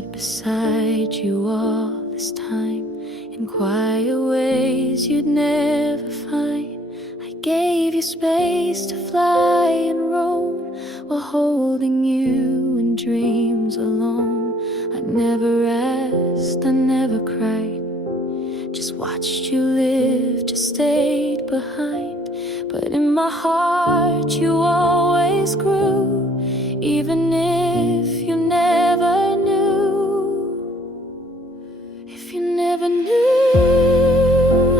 stood beside you all this time, in quiet ways you'd never find. I gave you space to fly and roam, while holding you in dreams alone. I never asked, I never cried, just watched you live, just stayed behind. But in my heart you always grew, even if you never knew. If you never knew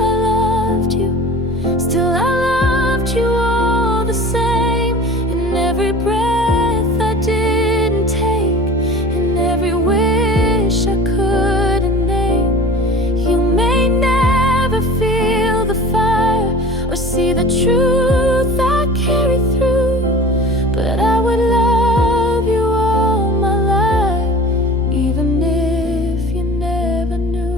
I loved you, still I loved you all the same. In every breath I didn't take, in every wish I couldn't name. You may never feel the fire or see the truth I carry through, but I would love you all my life, even if you never knew.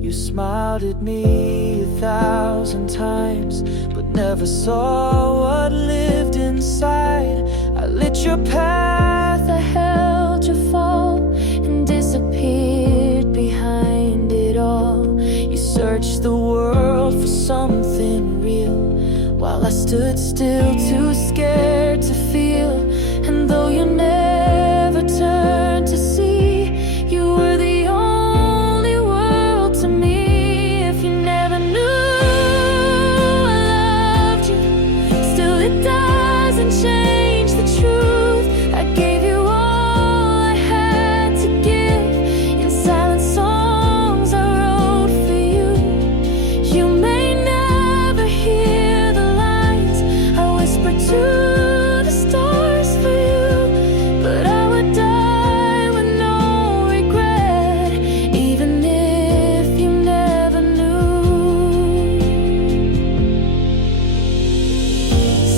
You smiled at me 1,000 times, but never saw what lived inside. I lit your path, I held your fall, and disappeared behind it all. you searched the world for something real, while I stood still, too scared to feel. And though you never turned to see, you were the only world to me. If you never knew I loved you, still it doesn't change the truth. I gave you all I had to give, in silent songs I wrote for you. You may never hear the lines I whisper to the stars for you, but I would die with no regret, even if you never knew.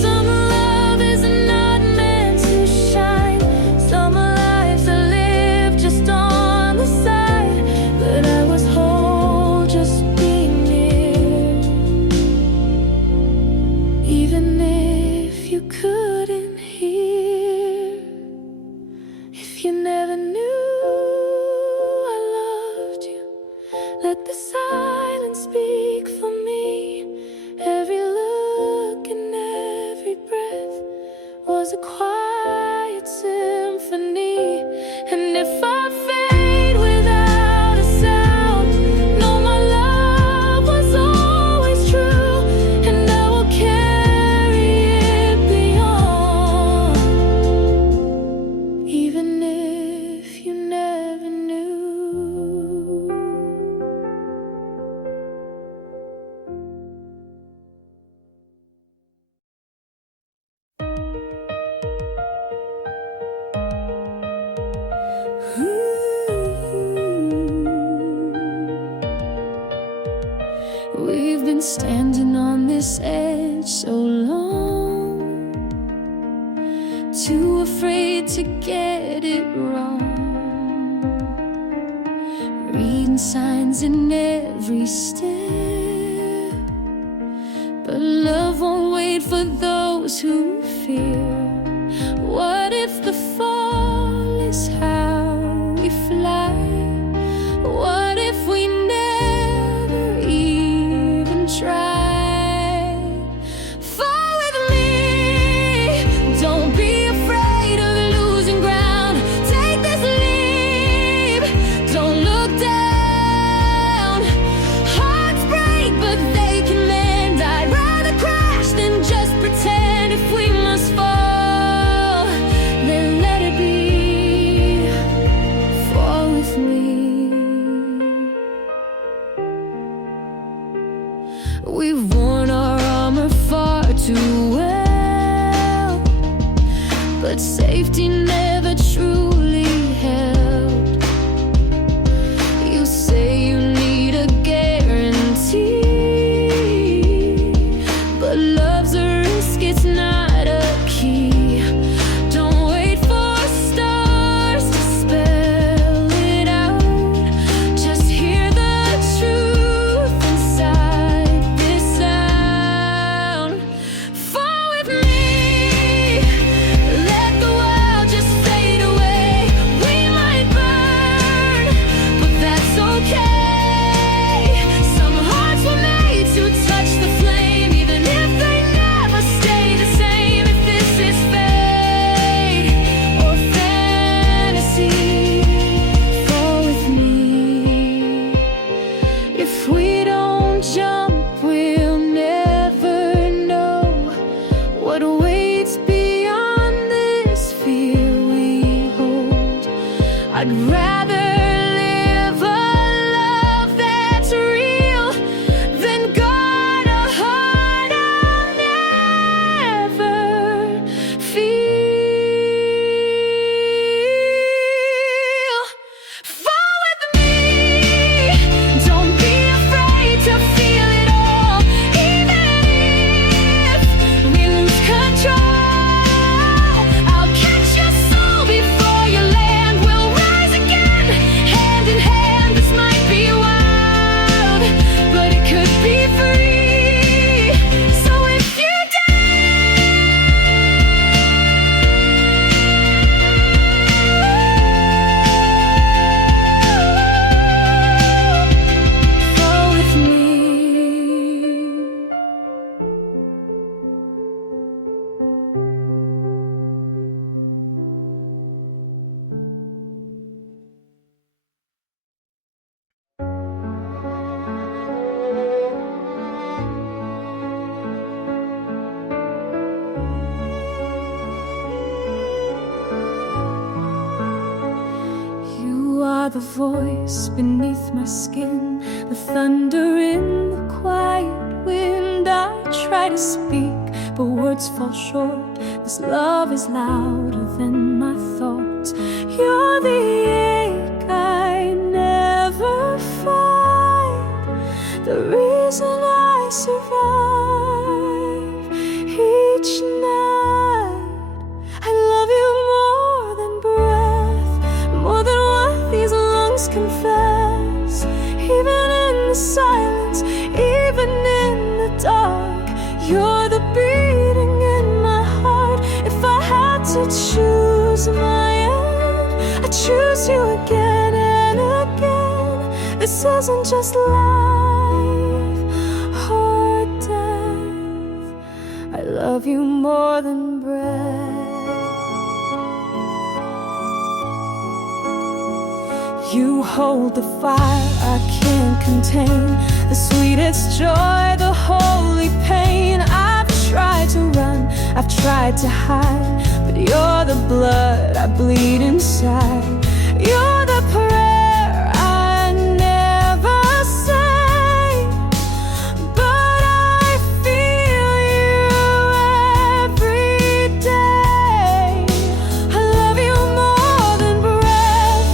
Some love is not meant to shine, some lives are lived just on the side, but I was whole just being near, even if you couldn't hear. If you never knew I loved you, let the silence speak for me. Every look and every breath was a quiet symphony. And if I fade without a sound, know my love was always true, and I will carry it beyond, even if you never knew. We've been standing on this edge so long, too afraid to get it wrong, reading signs in every step, but love won't wait for those who fear. What if the fall is how we fly? What if we never even try? Fall with me, don't be afraid of losing ground. Take this leap, don't look down. Hearts break, but they can mend. I'd rather crash than just pretend. If we must fall, then let it be. I'd rather live a love that's real than guard a heart I'll never feel. Fall with me, don't be afraid to feel it all, even if we lose control. I'll catch your soul before you land. We'll rise again, hand in hand. This might be wild, but it could be free. So if you fall with me. You are the voice beneath my skin, the thunder in the quiet wind. I try to speak, but words fall short. This love is louder than my thoughts. You're the ache I never find, the reason I survive each night. I love you more than breath, more than what these lungs confess. Even in the silence, even in the dark, you're the beating in my heart. If I had to choose my end, I choose you again and again. This isn't just life or death. I love you more than breath. You hold the fire I can't contain, the sweetest joy, the holy pain. I've tried to run, I've tried to hide, but you're the blood I bleed inside. You're the prayer I never say, but I feel you every day. I love you more than breath,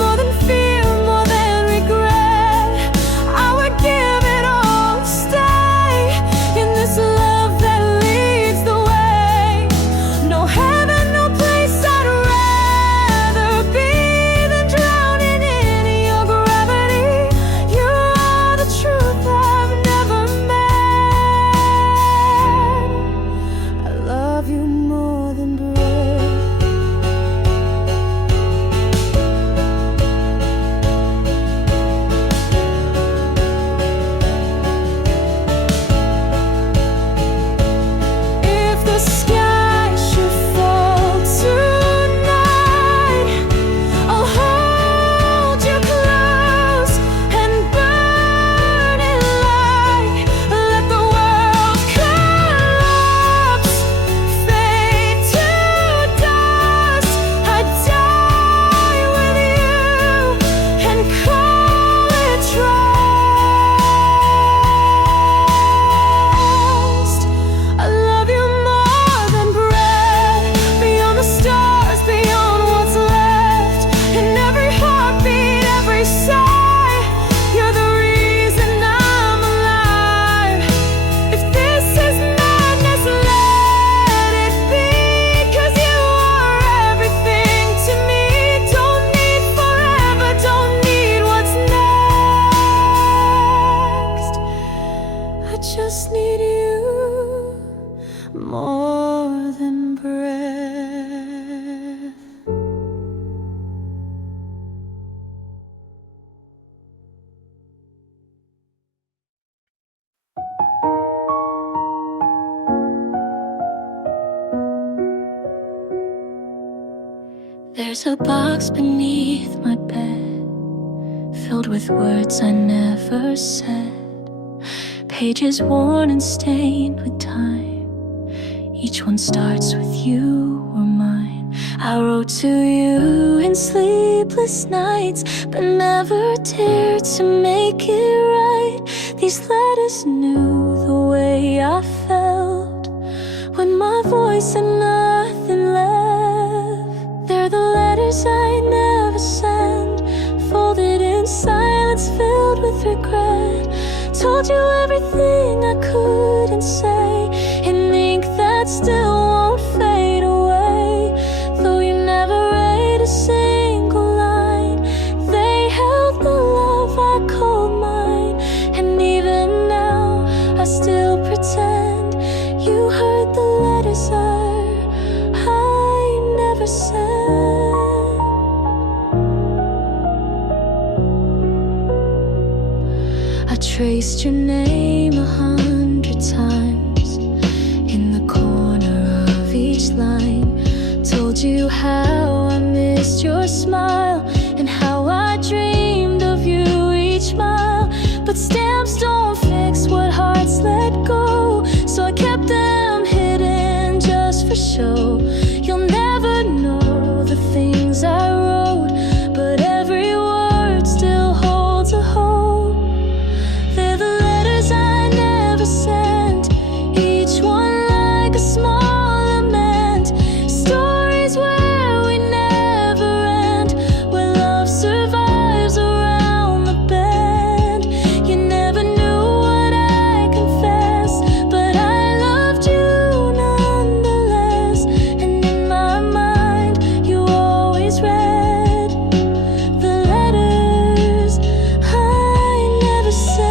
more than fear, more than regret. I would give it all to stay in this love that leads the way. No heaven, no place I'd rather be than drowning in your gravity. You are the truth I've never met. I love you more than breath. If the sky should fall tonight, I'll hold you close and burn it like. Let the world collapse, fade to dust. I'd die with you and call it trust. I love you more than breath, beyond the stars, beyond what's left. In every heartbeat, every sigh, you're the reason I'm alive. If this is madness, let it be, 'cause you are everything to me. Don't need forever, don't need what's next. I just need you more than breath. There's a box beneath my bed, filled with words I never said. Pages worn and stained with time. Each one starts with you or mine. I wrote to you in sleepless nights, but never dared to make it right. These letters knew the way I felt when my voice had nothing left. They're the letters I never sent, folded in silence filled with regret. Told you everything I couldn't say in ink that still won't fade away. Though you never read a single line, they held the love I called mine. And even now I still pretend you heard the letters I never sent. I traced your name 100 times in the corner of each line. Told you how I missed your smile and how I dreamed of you each mile. But stamps don't fix what hearts let go, so I kept them hidden just for show. You'll never know the things I wrote, but every word still holds a hope. They're the letters I never sent, each one like a small lament. Stories where we never end, where love survives around the bend. You never knew what I confess, but I loved you nonetheless. And in my mind you always read the letters I never sent.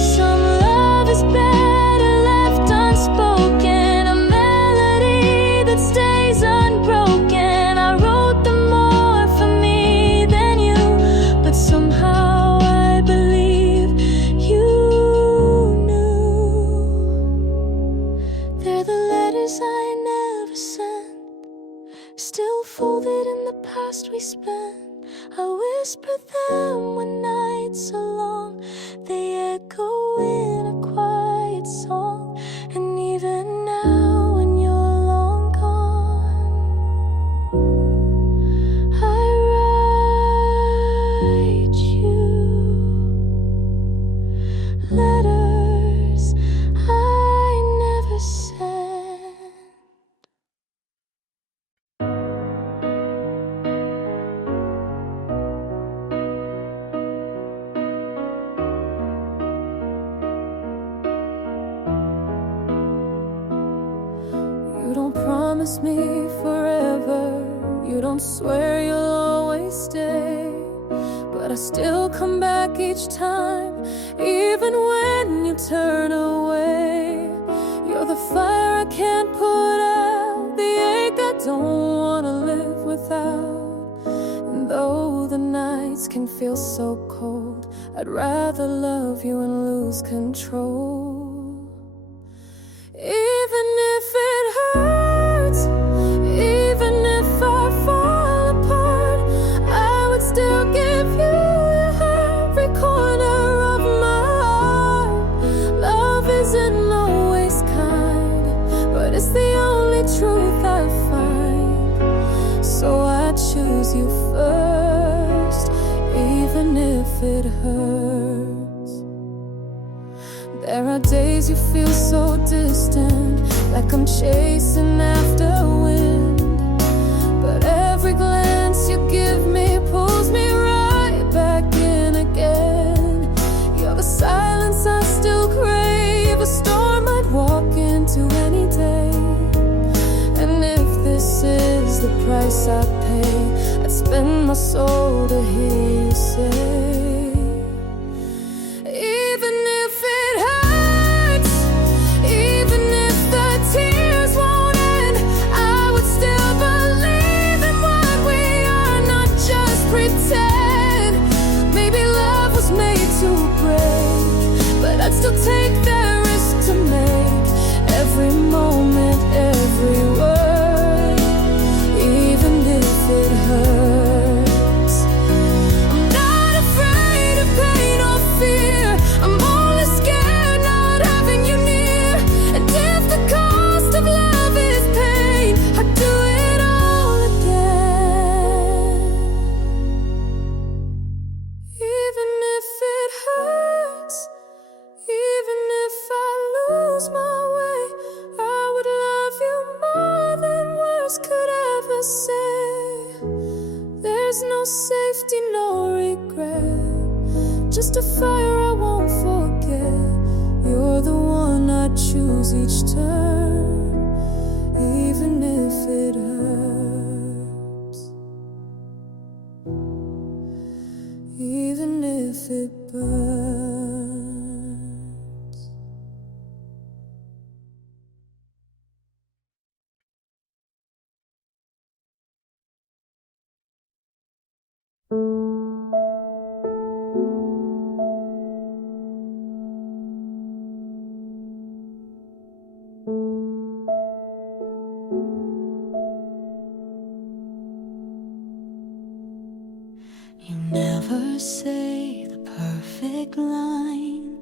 Some love is better left unspoken, a melody that stays unbroken. I wrote them more for me than you, but somehow I believe you knew. They're the letters I never sent, still folded in the past we spent. I whisper them when nights are long, they echo in a quiet song. And even now when you're long gone, I write you letters I never sent. You don't promise me forever, you don't swear you'll always stay, but I still come back each time, even when you turn away. You're the fire I can't put out, the ache I don't wanna live without. And though the nights can feel so cold, I'd rather love you and lose control. Even if it hurts, even if I fall apart, I would still give you every corner of my heart. Love isn't always kind, but it's the only truth I find. So I choose you first, even if it hurts. There are days you feel so distant, like I'm chasing after wind. But every glance you give me pulls me right back in again. You're the silence I still crave, a storm I'd walk into any day. And if this is the price I pay, I'd spend my soul to hear you say. I'd still take that risk to make every moment, every word, even if it hurts. no safety, no regret, just a fire I won't forget. You're the one I choose each turn, even if it hurts, even if it burns. You never say the perfect line,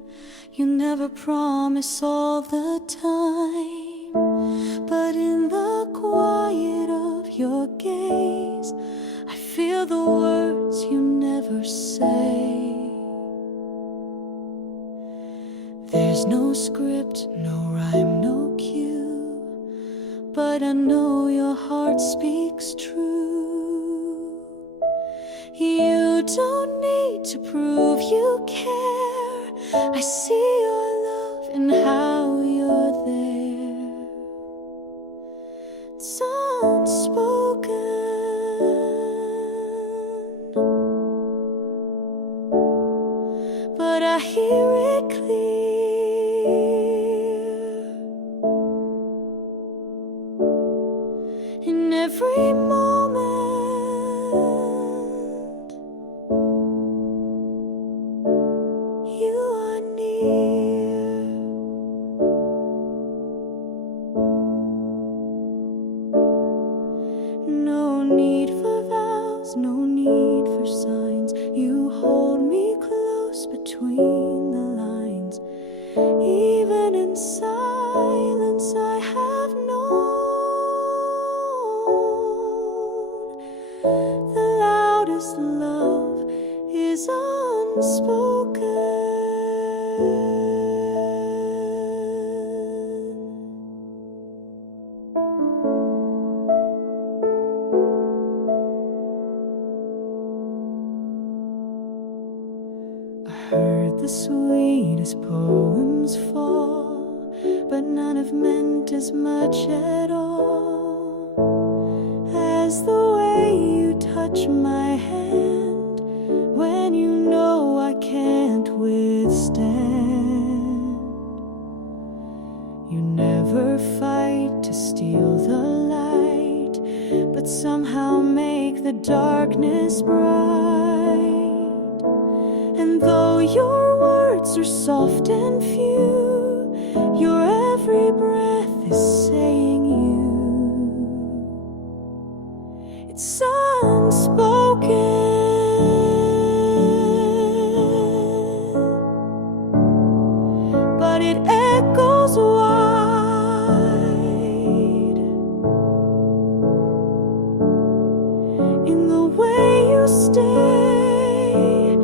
you never promise all the time, but in the quiet of your gaze, I feel the words you never say. There's no script, no rhyme, no cue, but I know your heart speaks true. You don't need to prove you care, I see your love and how you're there. It's unspoken, but I hear it clear. In every moment you are near. No need for vows, no need for signs. You hold me close between the lines. Even in silence I have known the loudest love is unspoken. I heard the sweetest poems fall, but none have meant as much at all as the way you touch my hand when you know I can't withstand. You never fight to steal the light, but somehow make the darkness bright. And though your words are soft and few, your every breath is saying you. It's unspoken, but it echoes wide in the way you stay,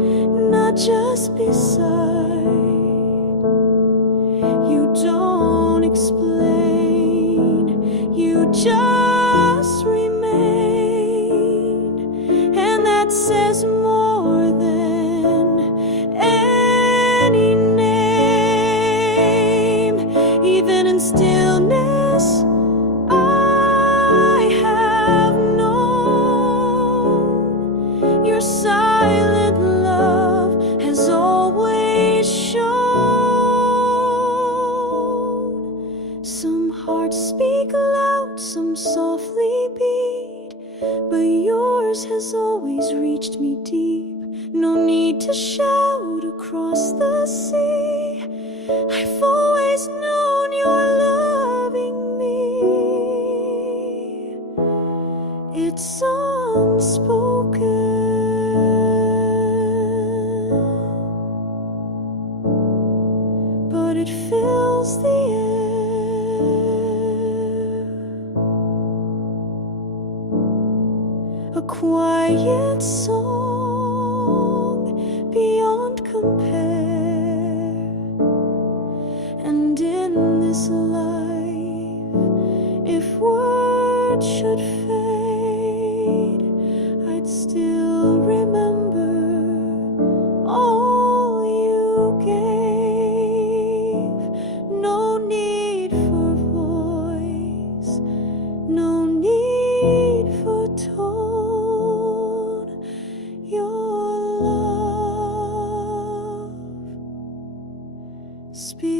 not just beside. You don't explain, you just remain, and that says more than any name. Even in stillness I have known your silent love has always shown. Some hearts speak loud, some softly beat, but yours has always reached me deep. No need to shout across the sea, I've always known you're loving me. It's unspoken, but it fills the air. A quiet song beyond compare. And in this life, if words should fade, I'd still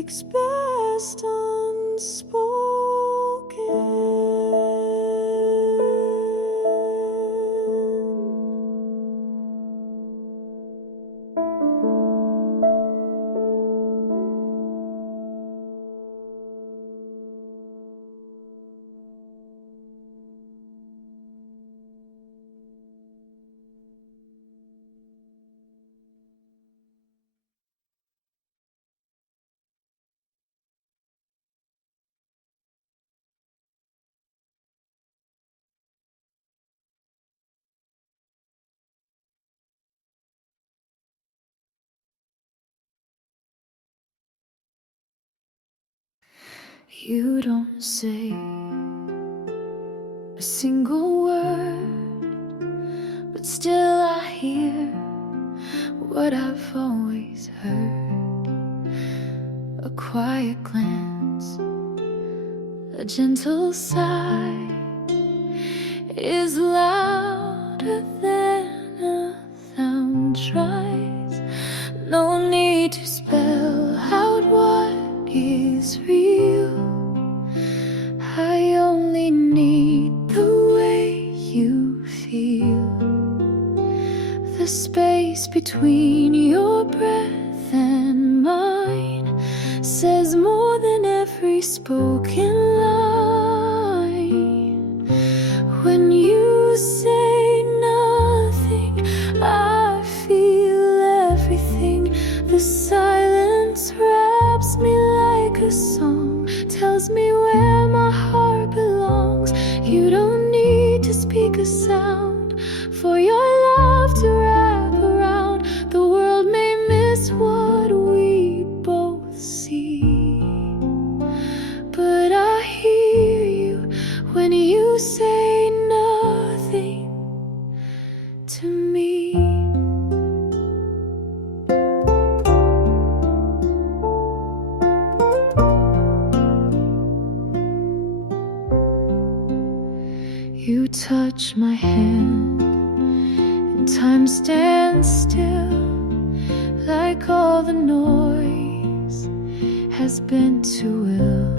speaks best unspoken. You don't say a single word, but still I hear what I've always heard. A quiet glance, a gentle sigh is louder than 1,000 tries. No need to spell out what is real. I only need the way you feel. The space between your breath and mine says more than every spoken line. When you say nothing, I feel everything. The silence wraps me like a song, tells me where my heart belongs. You don't need to speak a sound for your love to wrap around. The world may miss what we both see, but I hear you when you say nothing to me. You touch my hand and time stands still, like all the noise has been too ill.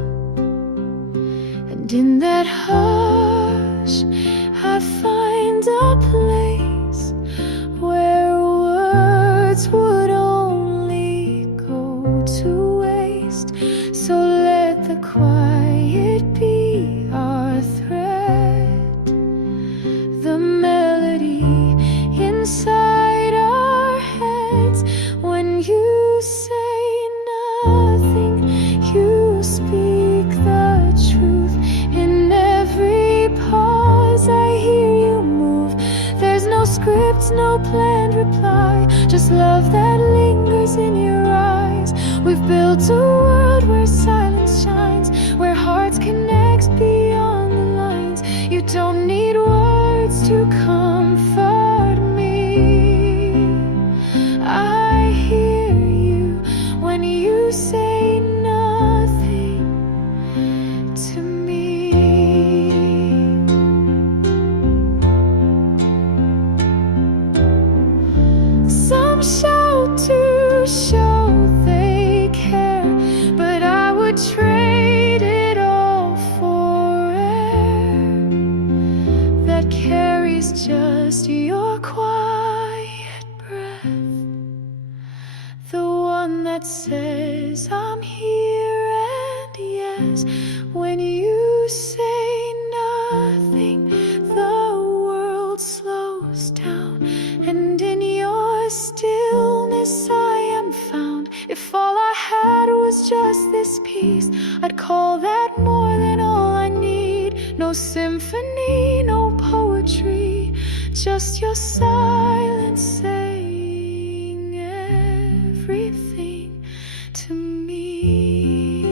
And in that hush I find a place where words would only go to waste. So let the quiet be our thread, the melody inside our heads. When you say nothing, you speak the truth. In every pause I hear you move. There's no script, no planned reply, just love that lingers in your eyes. We've built a world where silence shines, where hearts connect beyond the lines. You don't need words to comfort me. I hear you when you say nothing to me. Some shout to show they care, but I would trade it all for air that carries just your quiet breath, the one that says I'm here. And yes, when you say nothing, the world slows down, and in your stillness I am found. If all I had was just this piece, I'd call that more than all I need. No symphony, no poetry, just your silence saying everything to me.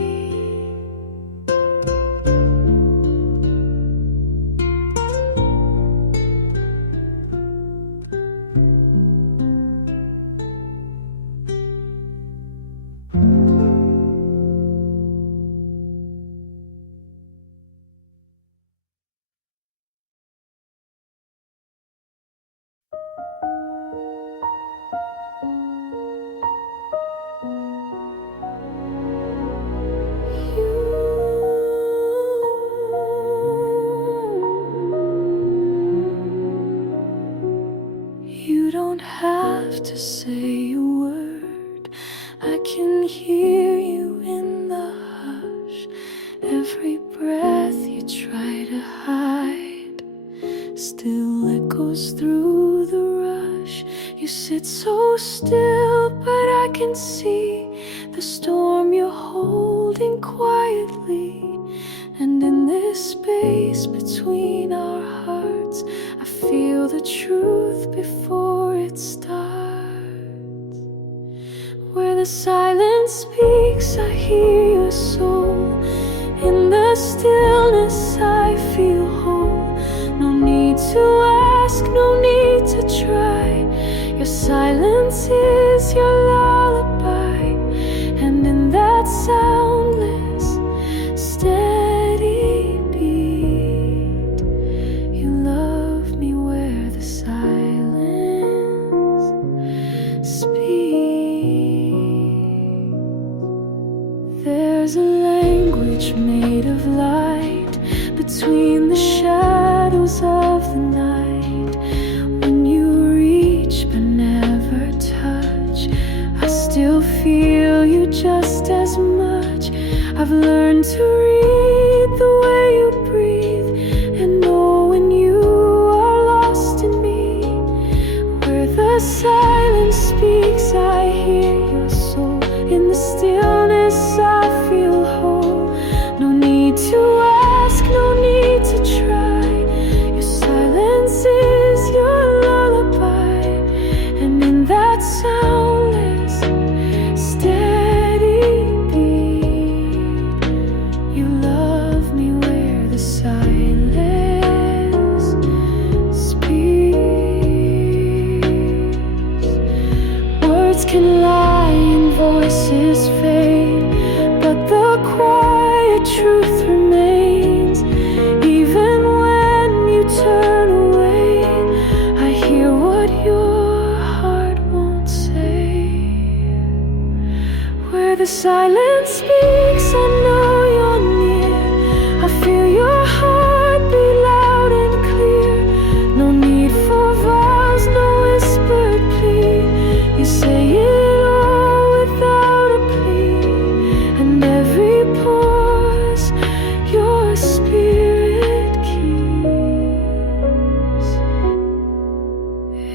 have to say a word. I can hear you in the hush. Every breath you try to hide still echoes through the rush. You sit so still, but I can see the storm you're holding quietly. And in this space between our hearts, I feel the truth before it starts. Where the silence speaks, I hear your soul. In the stillness, I feel whole. No need to ask, no need to try. Your silence is your lullaby. And in that soundless, steady beat, you love me where the silence speaks. There's a language made of light between the shadows of the night. When you reach but never touch, I still feel you just as much. I've learned to read the way you breathe and know when you are lost in me. Where the silence speaks, I hear your soul. In the stillness, I feel whole. No need to ask, no need to try. Your silence is your lullaby. And in that soundless, steady beat, you love me where the silence speaks. Words can lie and voices fade, but the quiet truth remains. Even when you turn away, I hear what your heart won't say. Where the silence speaks, I know you're near. I feel your heart beat loud and clear. No need for vows, no whispered plea. You say it all without a plea. And every pause your spirit keeps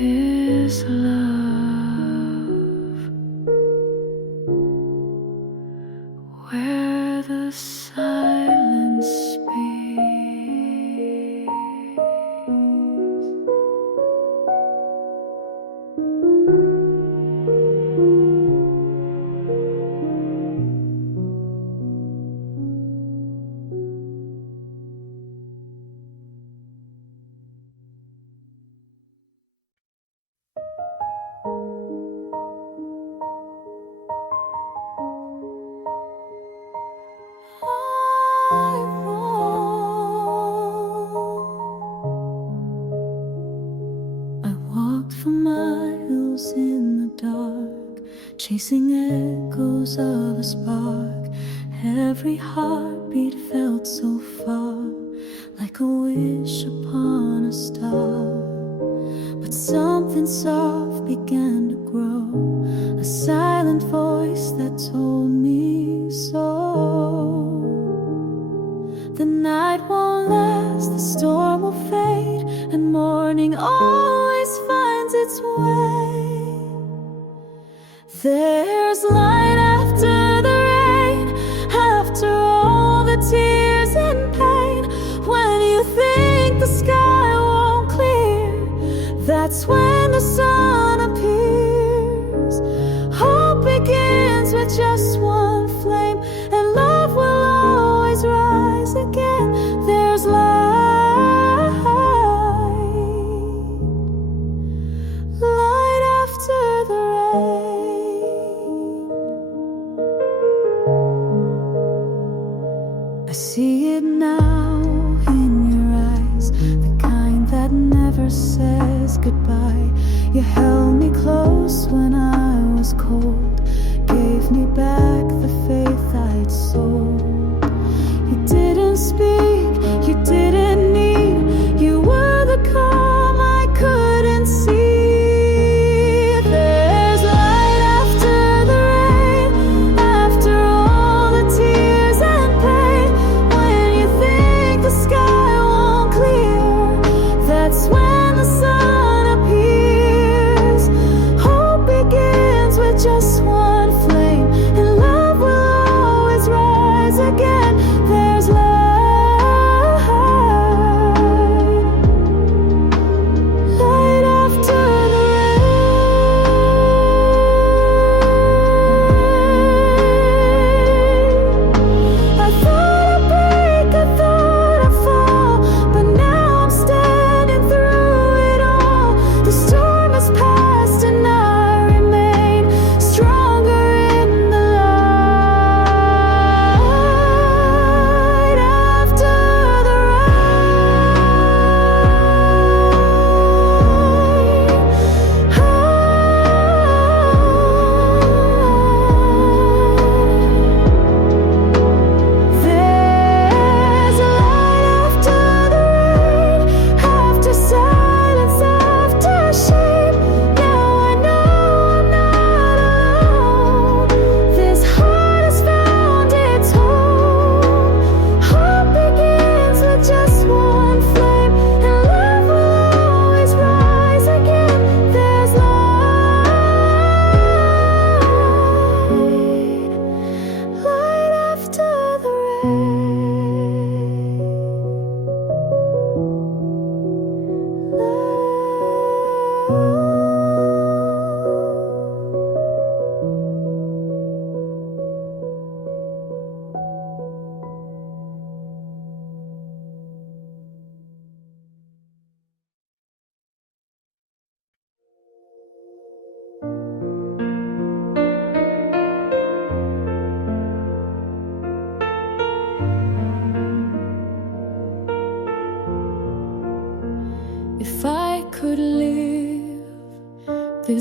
is love. Where the silence speaks. I walked for miles in the dark, chasing echoes of a spark. Every heartbeat felt so far, like a wish upon a star. But something soft began to grow, a silent voice that told me so. The night won't last, the storm will fade, and morning always finds its way. There's light after the rain, after all the tears and pain. When you think the sky won't clear, that's when the sun appears. Hope begins with just one flame, and love will always rise again. There's light, light after the rain. I see it now in your eyes, the kind that never says goodbye. You held me close when I was cold, gave me back the faith I'd sold. You didn't speak, you didn't need, you were the calm I couldn't see.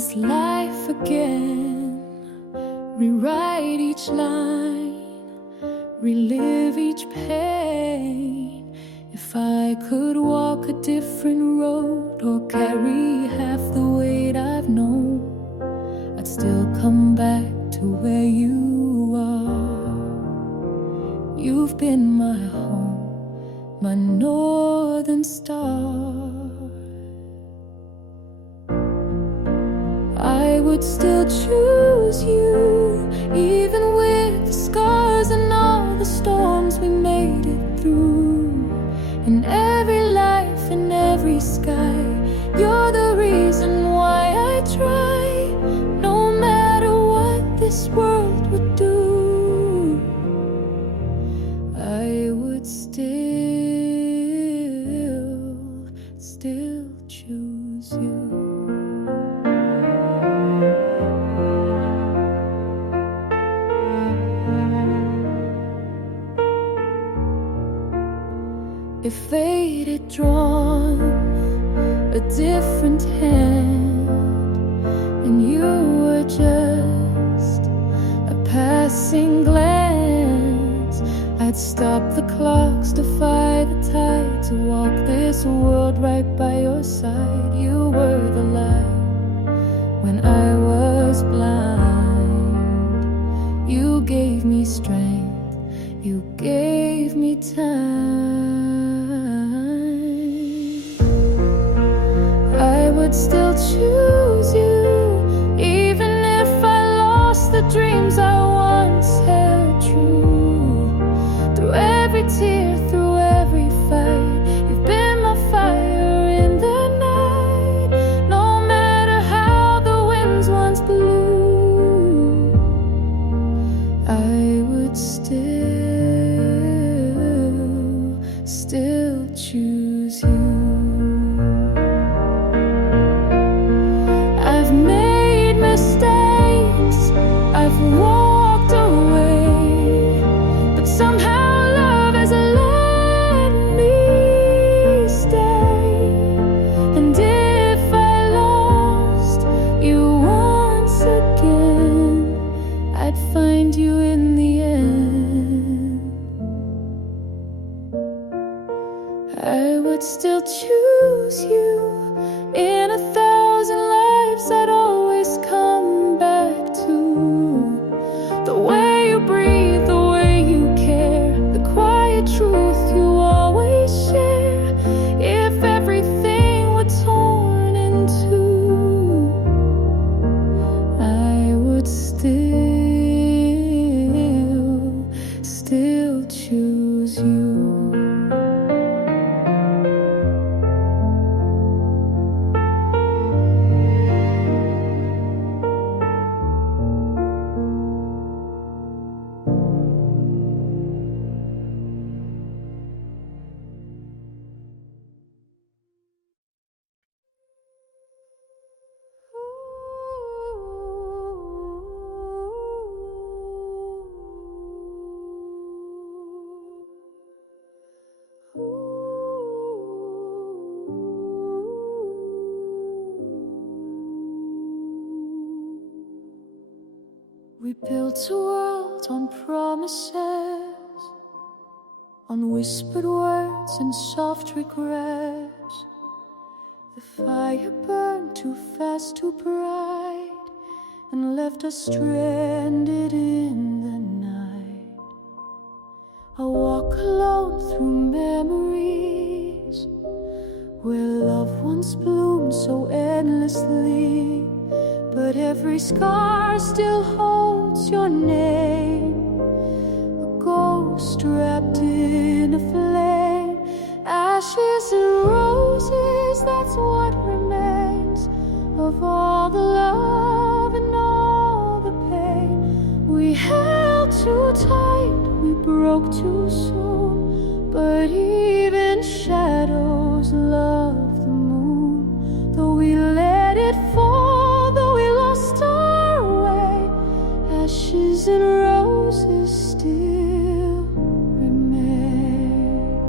this life again, rewrite each line, relive each pain. If I could walk a different road or carry half the weight I've known, I'd still come back to where you are. You've been my home, my northern star. I would still choose you, even with the scars and all the storms we made it through. In every life, in every sky, you're the reason why I try. No matter what this world would do, I would still choose you. If fate had drawn a different hand and you were just a passing glance, I'd stop the clocks, defy the tide, to walk this world right by your side. You were the light when I was blind. You gave me strength, you gave me time. I would still choose you, even if I lost the dreams I once held true. Through every tear, through every fight, you've been my fire in the night. No matter how the winds once blew, I would still choose you. I've made mistakes, I've walked away, but somehow love has let me stay. And if I lost you once again, I'd find you in the end. I would still choose you. In 1,000 lives I'd always come back to the way you breathe, the way you care, the quiet truth you always share. If everything were torn in two, I would still choose you. We built a world on promises, on whispered words and soft regrets. The fire burned too fast, too bright, and left us stranded in the night. I walk alone through memories where loved ones bloom so endlessly, but every scar still holds your name. A ghost wrapped in a flame, ashes and roses, that's what remains of all the love and all the pain. We held too tight, we broke too soon, but even shadows love the moon. Though we let it fall, though we lost our way, ashes and roses still remain.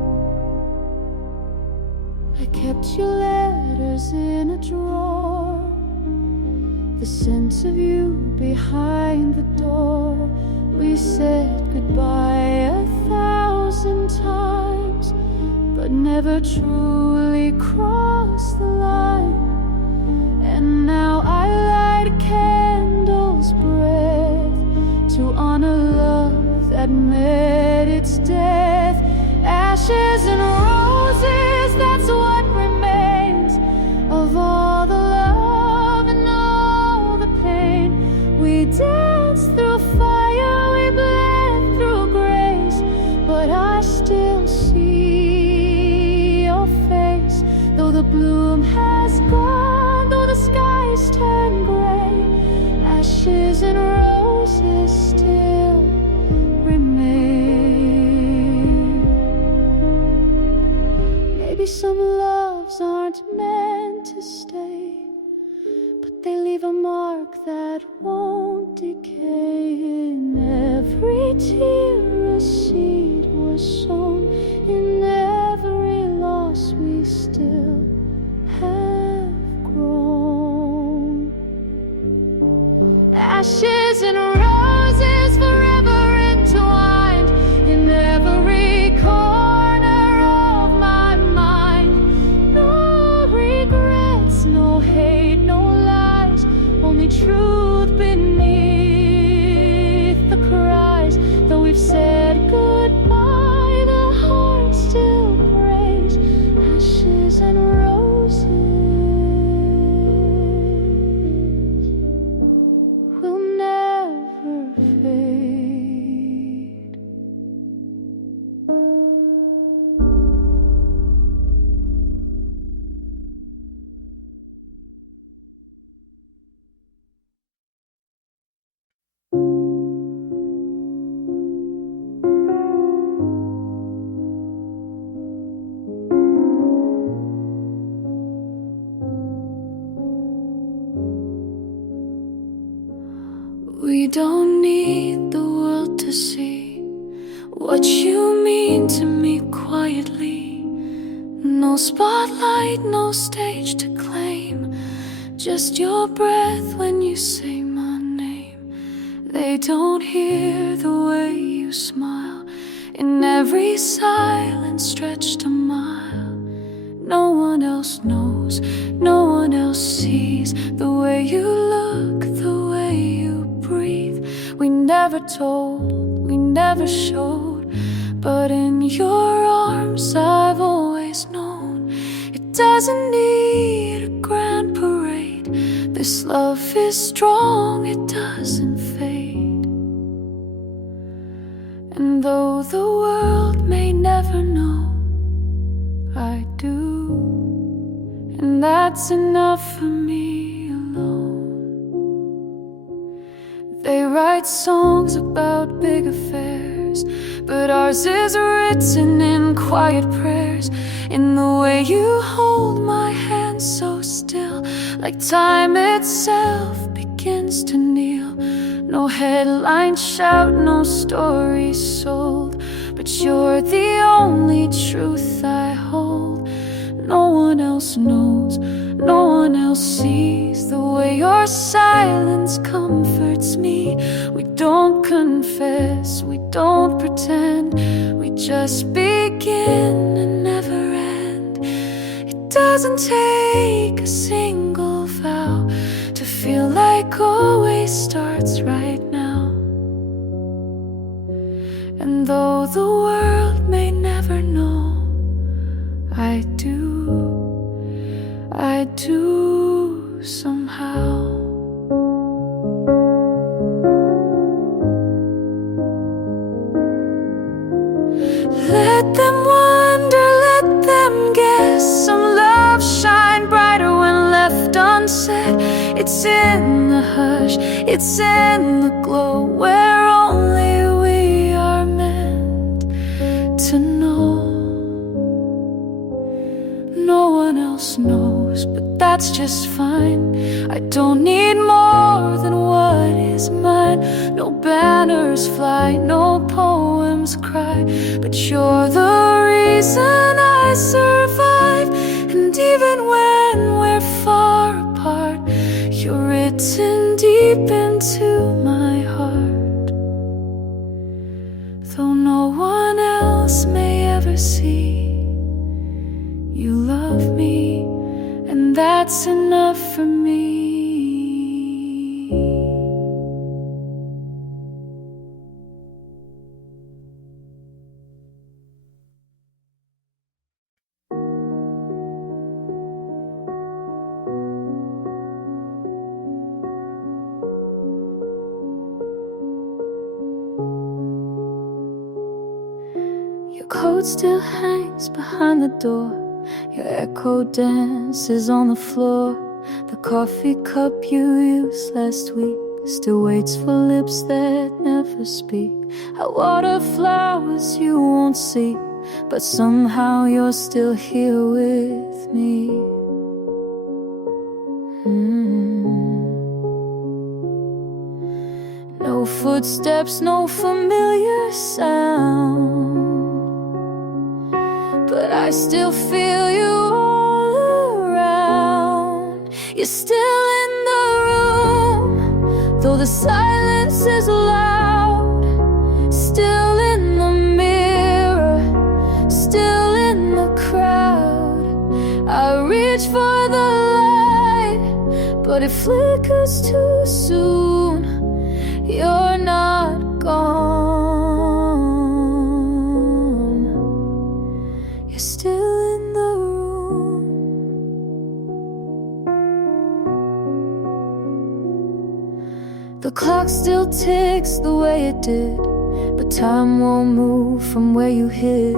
I kept your letters in a drawer, sense of you behind the door. We said goodbye 1,000 times, but never truly crossed the line. And now I light a candle's breath to honor love that met its death. Ashes and roses, that's what remains of all the love and all the pain. We danced through fire, we bled through grace, but I still see your face. Though the bloom has gone, though the skies turn gray, ashes and roses still remain. Maybe some loves aren't meant to stay, but they leave a mark that won't decay. In every tear a seed was sown, in every loss we still have grown. Ashes and roses forever entwined in every corner of my mind. No regrets, no hate, no lies, only truth beneath the cries. Though we've said goodbye, the heart still prays. Ashes and roses will never fade. We don't need the world to see what you mean to me quietly. No spotlight, no stage to claim, just your breath when you say my name. They don't hear the way you smile, in every silence stretched a mile. No one else knows, no one else sees the way you look, the way you breathe. We never told, we never showed, but in your arms I've always known. It doesn't need a grand parade, this love is strong, it doesn't fade. And though the world may never know, I do, and that's enough for me alone. They write songs about big affairs, but ours is written in quiet prayers. In the way you hold my hand so still, like time itself begins to kneel. No headlines shout, no stories sold, but you're the only truth I hold. No one else knows, no one else sees the way your silence comforts me. We don't confess, we don't pretend, we just begin and never end. It doesn't take a single vow to feel like always starts right now. And though the world may never know, I do somehow. Let them wonder, let them guess. Some love shine brighter when left unsaid. It's in the hush, it's in the glow, where only we are meant to know. No one else knows, but that's just fine. I don't need more than what is mine. No banners fly, no poems cry, but you're the reason I survive. And even when we're far apart, you're written deep deep into my heart. Though no one else may ever see, you love me, and that's enough for me. Your coat still hangs behind the door. Your echo dances on the floor. The coffee cup you used last week still waits for lips that never speak. I water flowers you won't see, but somehow you're still here with me. No footsteps, no familiar sound, but I still feel you all around. You're still in the room, though the silence is loud. Still in the mirror, still in the crowd. I reach for the light, but it flickers too soon. You're not gone. You're still in the room. The clock still ticks the way it did, but time won't move from where you hid.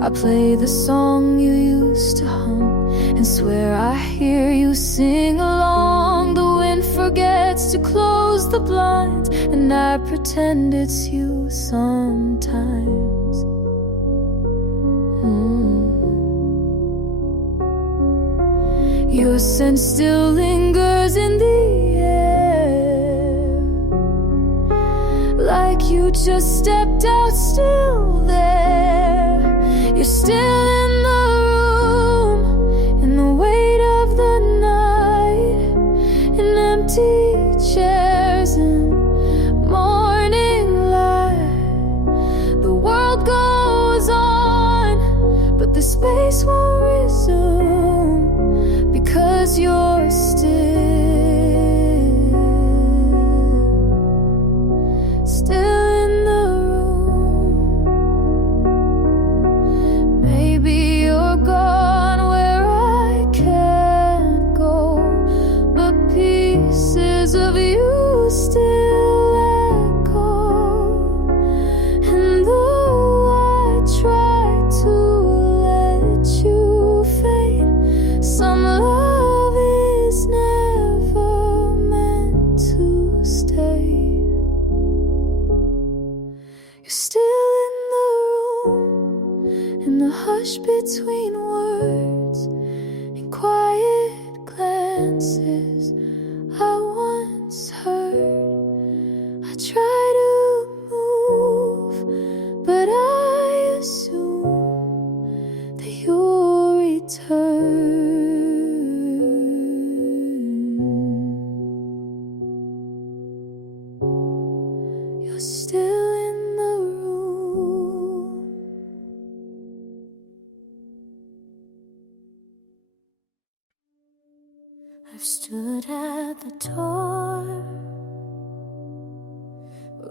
I play the song you used to hum and swear I hear you sing along. The wind forgets to close the blinds, and I pretend it's you sometimes. Your scent still lingers in the air, like you just stepped out, still there. You're still in the room, in the weight of the night, in empty chairs and morning light. The world goes on, but the space won't resume, because you're still in the room. Maybe you're gone where I can't go, but pieces of you still echo. And though I try to let you fade, some love is never meant to stay. You're still in the room, in the hush between words, in quiet glances I once heard. I try to move, but I assume that you'll return. You're still in the room. I've stood at the door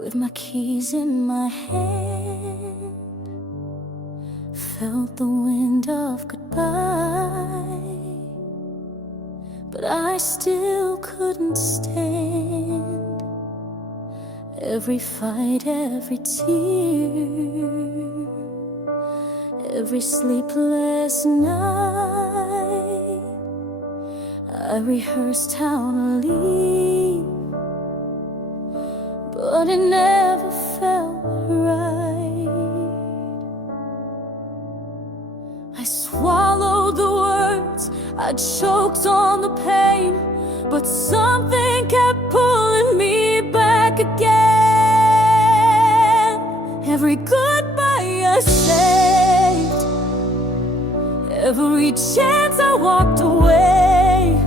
with my keys in my hand, felt the wind of goodbye, but I still couldn't stand every fight, every tear, every sleepless night. I rehearsed how to leave, but it never felt right. I swallowed the words, I choked on the pain, but something kept pulling me back again. Every goodbye I saved, every chance I walked away,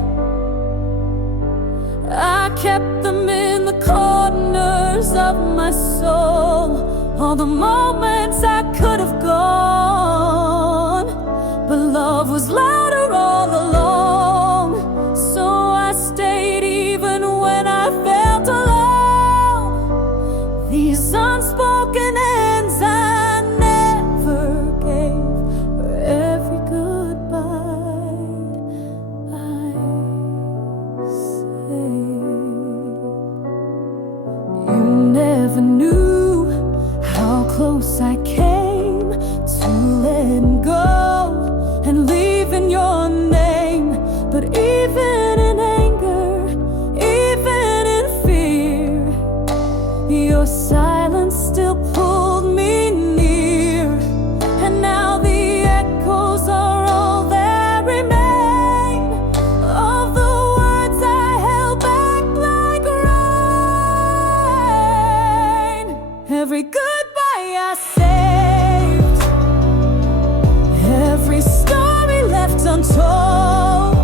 I kept them in the corners of my soul. All the moments I could have gone, but love was louder all along. So I stayed even when I felt alone. These unspoken ends I never gave, for every goodbye I saved. You never knew how close I came to letting go and leaving your name. But even in anger, even in fear, your silence still pulled me near. And now the echoes are all that remain of the words I held back like rain. Every goodbye I saved, every story left untold,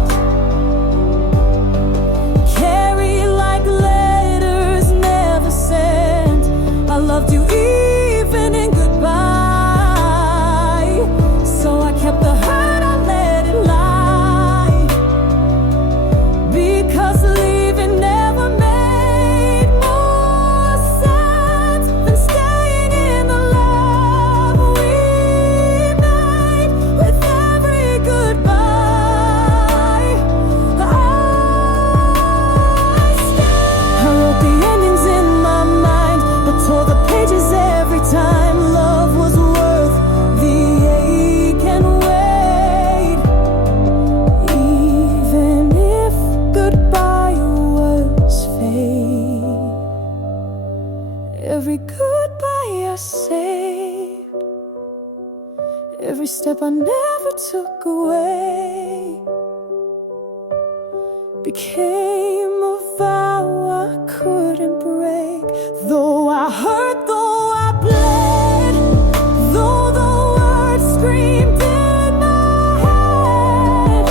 carry like letters never sent. I loved you even in goodbye, so I kept the hurt, I let it lie, because leaving never made more sense than staying in the love we made. With every goodbye I stayed. I wrote the endings in my mind, but tore the pages every time. Love was worth the ache and wait, even if goodbye was fate. Every goodbye I saved, every step I never took away, became a vow I couldn't break. Though I hurt, though I bled, though the words screamed in my head,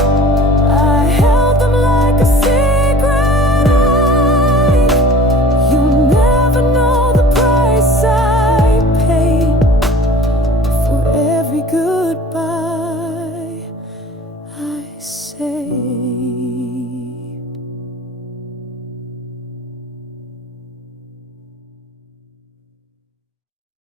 I held them like a secret ache. You never know the price I paid for every goodbye